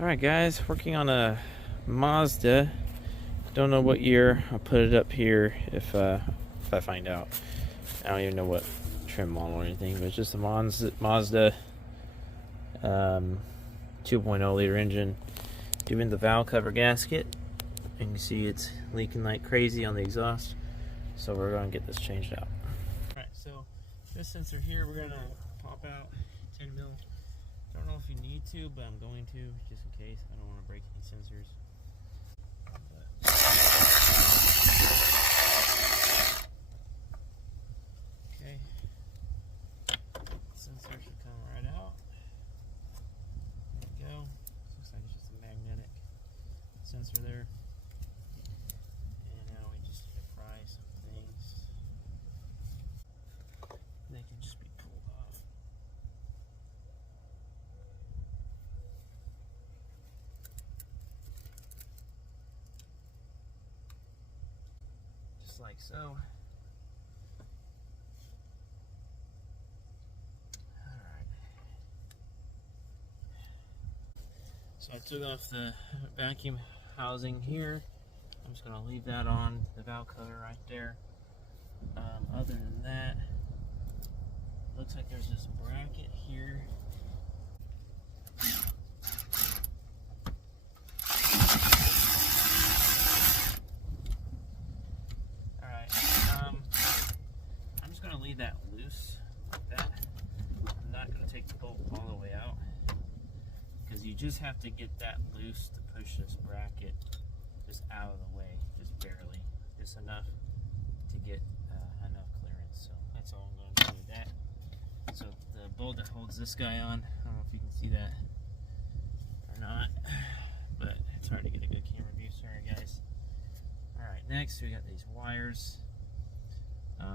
Alright guys, working on a Mazda. Don't know what year. I'll put it up here if I find out. I don't even know what trim model or anything, but it's just a Mazda 2.0 liter engine. Doing the valve cover gasket, and you see it's leaking like crazy on the exhaust, so we're going to get this changed out. Alright, so this sensor here we're going to pop out 10 mil. Don't know if you need to, but I'm going to, just in case. I don't want to break any sensors. Okay. Sensor should come right out. There we go. Looks like it's just a magnetic sensor there. And now we just need to pry some things. They can just be pulled off. Just like so. So I took off the vacuum housing here. I'm just going to leave that on the valve cover right there. Other than that, looks like there's this bracket here. Alright, I'm just going to leave that loose like that. I'm not going to take the bolt all the way out, because you just have to get that loose to push this bracket just out of the way, just barely, just enough to get enough clearance. So that's all I'm going to do with that. So the bolt that holds this guy on, I don't know if you can see that or not, but it's hard to get a good camera view, sorry guys. Alright, next we got these wires. We're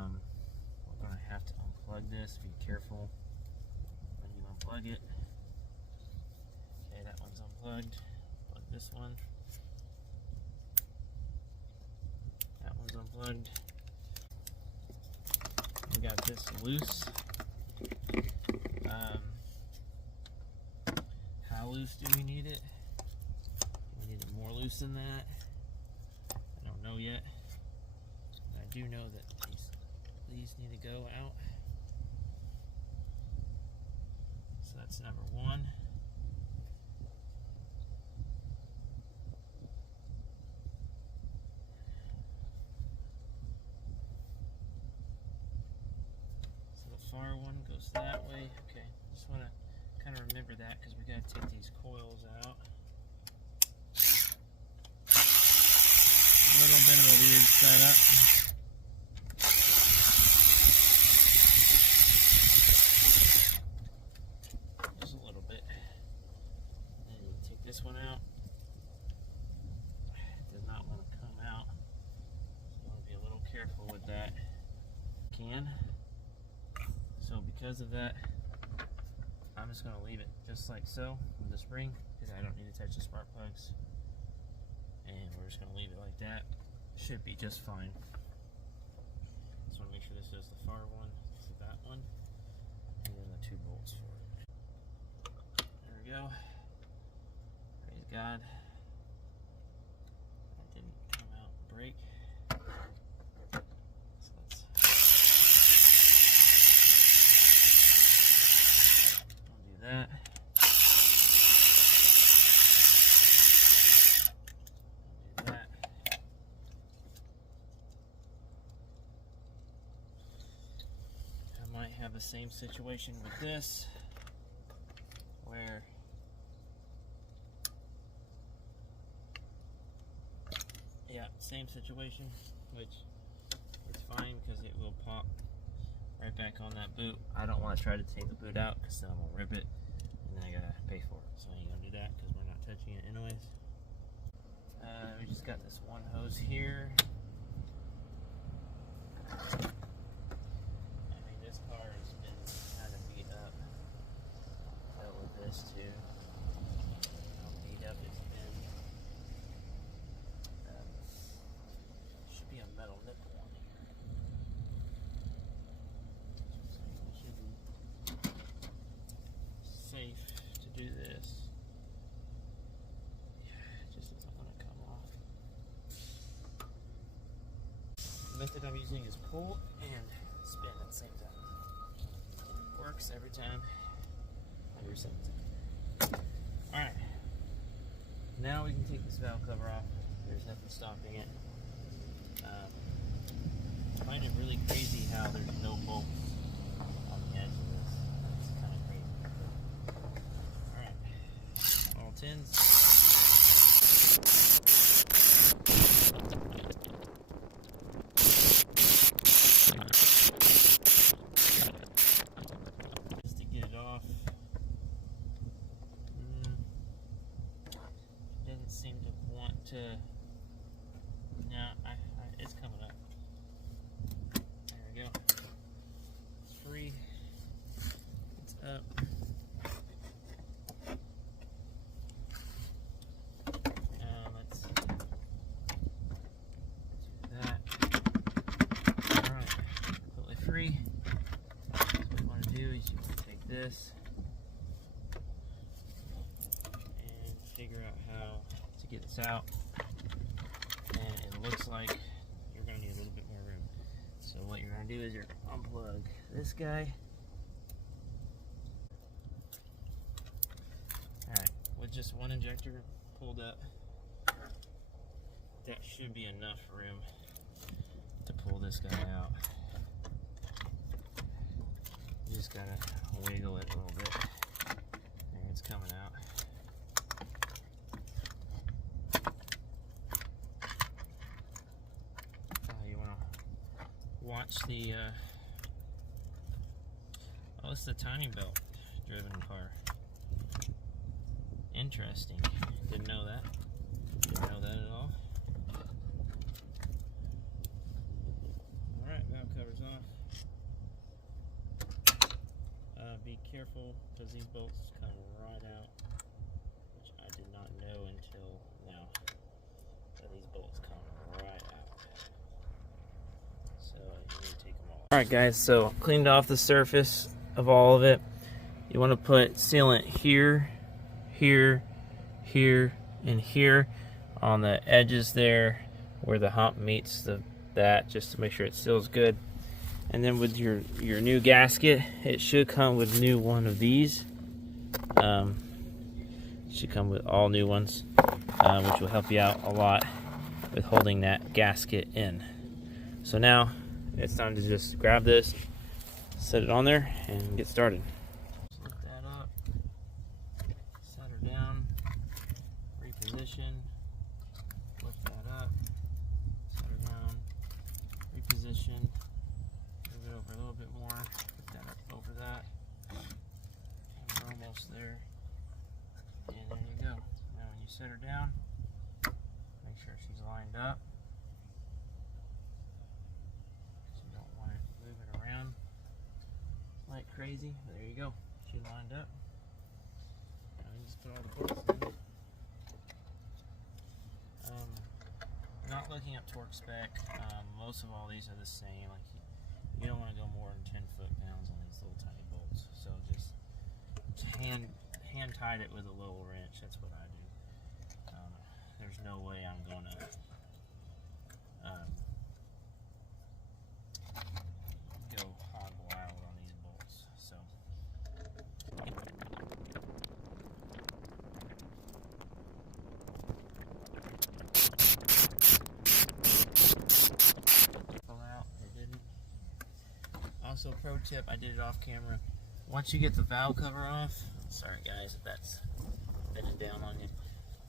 going to have to unplug this. Be careful when you unplug it. Okay, that one's unplugged. Plug this one. That one's unplugged. We got this loose. How loose do we need it? Do we need it more loose than that? I don't know yet. But I do know that these need to go out. So that's number one. Far one goes that way. Okay, just want to kind of remember that because we got to take these coils out. A little bit of a weird setup. Just a little bit. And you take this one out. It does not want to come out. So you want to be a little careful with that. So because of that, I'm just going to leave it just like so with the spring, because I don't need to touch the spark plugs. And we're just going to leave it like that. Should be just fine. Just want to make sure this is the far one, this is that one, and then the two bolts for it. There we go. Praise God. That didn't come out and break. That. Do that. I might have the same situation with this, where same situation, which is fine because it will pop right back on that boot. I don't want to try to take the boot out because then I'm going to rip it and then I gotta pay for it. So I ain't gonna do that because we're not touching it anyways. We just got this one hose here. I mean, this car has been kind of beat up. Dealt with this too. How beat up it's been. Should be a metal nipple on here. Safe to do this. method I'm using is pull and spin at the same time. Works every time, every single time. Alright, now we can take this valve cover off. There's nothing stopping it. I find it really crazy how there's no bolts on the edge of this. It's kind of crazy. Alright, all 10s. Just to get it off. Doesn't seem to want to. No, it's coming up. There we go. It's free. It's up. Let's do that. Alright, completely free. So what you want to do is you want to take this and figure out how to get this out. And it looks like you're going to need a little bit more room. So what you're going to do is you're going to unplug this guy. Alright, with just one injector pulled up, that should be enough room to pull this guy out. You just got to wiggle it a little bit. There, it's coming out. Watch the oh, it's the timing belt driven car. Interesting. Didn't know that. Didn't know that at all. Alright, valve cover's off. Be careful because these bolts come right out, which I did not know until now, that these bolts come right out. Alright guys, so cleaned off the surface of all of it. You want to put sealant here, here, here, and here on the edges there where the hump meets that, just to make sure it seals good. And then with your new gasket, it should come with new one of these. It should come with all new ones, which will help you out a lot with holding that gasket in. So now it's time to just grab this, set it on there, and get started. Just lift that up, set her down, reposition, lift that up, set her down, reposition, move it over a little bit more, put that up over that, and we're almost there, and there you go. Now when you set her down, make sure she's lined up. Like crazy. There you go. She lined up. Now we just put all the bolts in. Not looking up torque spec. Most of all these are the same. Like you don't want to go more than 10 foot-pounds on these little tiny bolts. So just hand tied it with a little wrench. That's what I do. There's no way I'm gonna go hog wild on these bolts. So pull out, it didn't. Also, pro tip, I did it off camera. Once you get the valve cover off, sorry guys if that's bending down on you.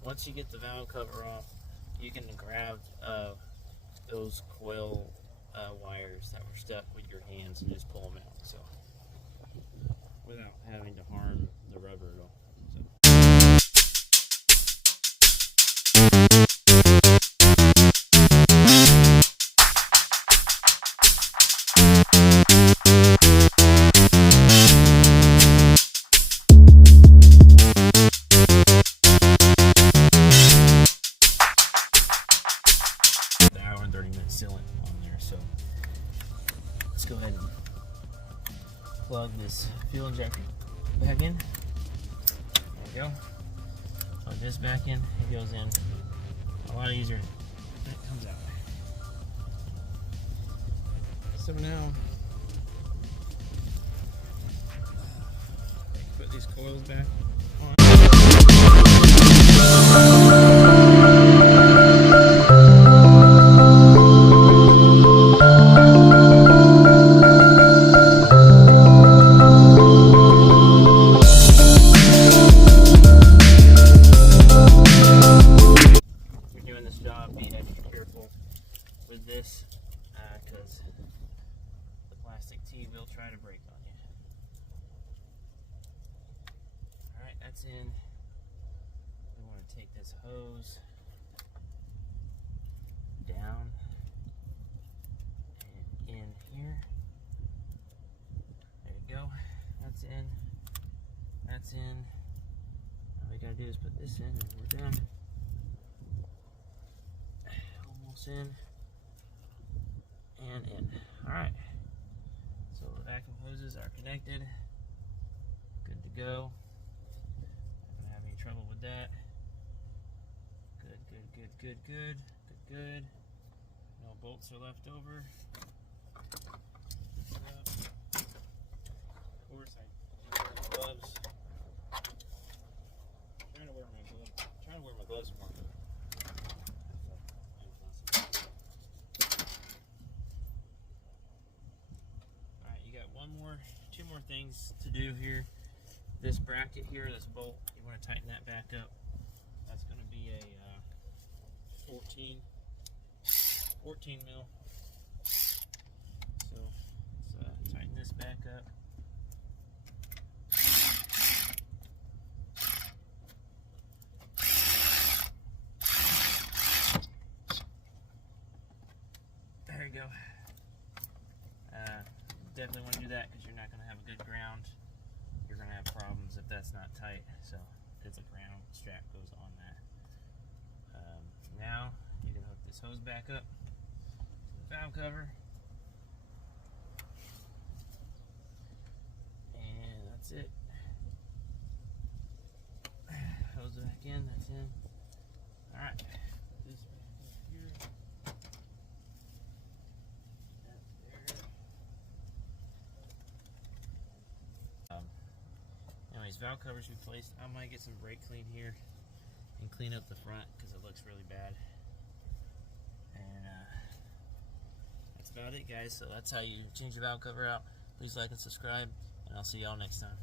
Once you get the valve cover off, you can grab those coil wires that were stuck with your hands and just pull them out, so without having to harm the rubber at all. The hour and 30-minute sealant on there, so let's go ahead and plug this fuel injector back in. There we go. Plug this back in. It goes in a lot easier than it comes out. So now, put these coils back on. If you're doing this job, be extra careful with this because the plastic tee will try to break on you. Alright, that's in. We want to take this hose down and in here. There you go. That's in. That's in. All we gotta do is put this in and we're done. Almost in. And in. Alright. So the vacuum hoses are connected. Good to go. Not gonna have any trouble with that. Good, good, good, good, good, good, good. No bolts are left over. Of course, I wear my gloves. I'm trying to wear my gloves more. Alright, you got two more things to do here. This bracket here, this bolt, you want to tighten that back up. That's going to be a 14 mil. So let's tighten this back up. There you go. Definitely want to do that because you're not going to have a good ground. You're going to have problems if that's not tight. So it's a ground strap goes on that. Now you can hook this hose back up to the valve cover. And that's it. Hose back in, that's in. Alright. Put this back up here. Anyways, valve covers replaced. I might get some brake clean here and clean up the front because it looks really bad. And that's about it, guys. So that's how you change your valve cover out. Please like and subscribe, and I'll see y'all next time.